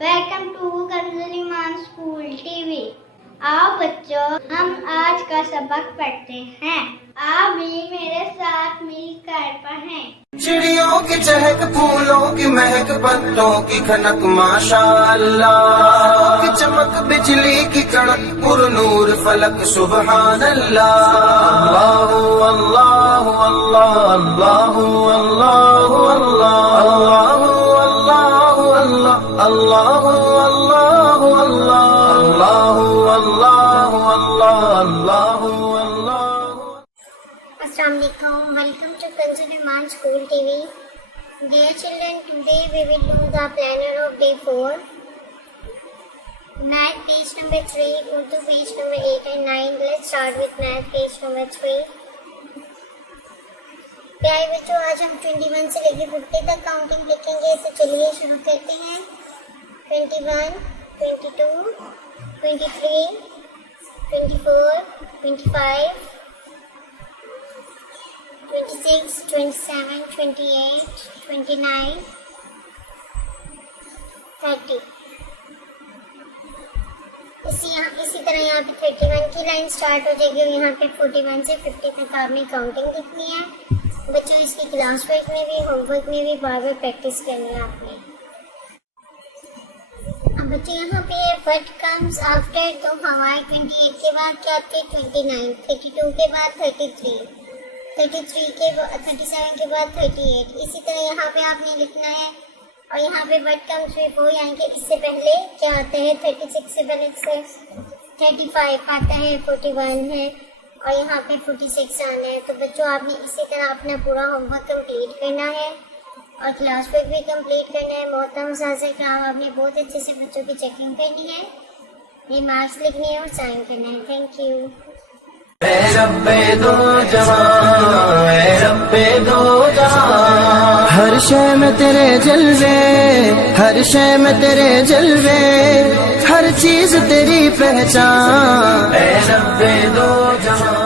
Welcome to کنز ایمان school T V. آؤ بچوں، ہم آج کا سبق پڑھتے ہیں۔ آپ بھی میرے ساتھ مل کر پڑھیں۔ چڑیوں کی چہک، پھولوں کی مہک، پتوں کی کھنک، ماشاءاللہ کی چمک، بجلی کی کڑک، پر نور فلک، سبحان اللہ۔ اللہ اللہ اللہ اللہ اللہ اللہ اللہ اللہ اللہ اللہ۔ السلام علیکم، ویلکم ٹو کنز ایمان school T V. Dear children, today we will do the planner of day 4. Math page number 3, Urdu page number 8 and 9. Let's start with math page number 3. پیارے بچوں، آج ہم 21 سے لے کے 50 تک کاؤنٹنگ لکھیں گے، تو چلیے شروع کرتے ہیں۔ 21 22 23 24 25 26 27 28 29 30۔ اسی طرح یہاں پہ 31 کی لائن سٹارٹ ہو جائے گی، اور یہاں پہ 41 سے 50 تک آپ نے کاؤنٹنگ لکھنی ہے۔ بچوں، اس کی کلاس ورک میں بھی، ہوم ورک میں بھی بار بار پریکٹس کرنی ہے آپ نے۔ اب بچوں یہاں پہ وٹ کمز آفٹر، تو ہمارے 28 کے بعد کیا آتے ہیں؟ 29، 32 کے بعد 33، 37 کے بعد 38۔ اسی طرح یہاں پہ آپ نے لکھنا ہے، اور یہاں پہ وٹ کمز بفور، یعنی کہ اس سے پہلے کیا آتا ہے؟ 36 سے پہلے 35 آتا ہے، 41 ہے، اور یہاں پہ 46 آنا ہے۔ تو بچوں آپ نے اسی طرح اپنا پورا ہوم ورک کمپلیٹ کرنا ہے، اور کلاس ورک بھی کمپلیٹ کرنا ہے۔ محترم اساتذہ کرام، آپ نے بہت اچھے سے بچوں کی چیکنگ کرنی ہے، ریمارکس لکھنے ہیں اور سائن کرنا ہے۔ Thank you. اے رب دو جہاں، اے رب دو جہاں، ہر شے میں تیرے جلوے، ہر شے میں تیرے جلوے، ہر چیز تیری پہچان، اے رب دو جہاں۔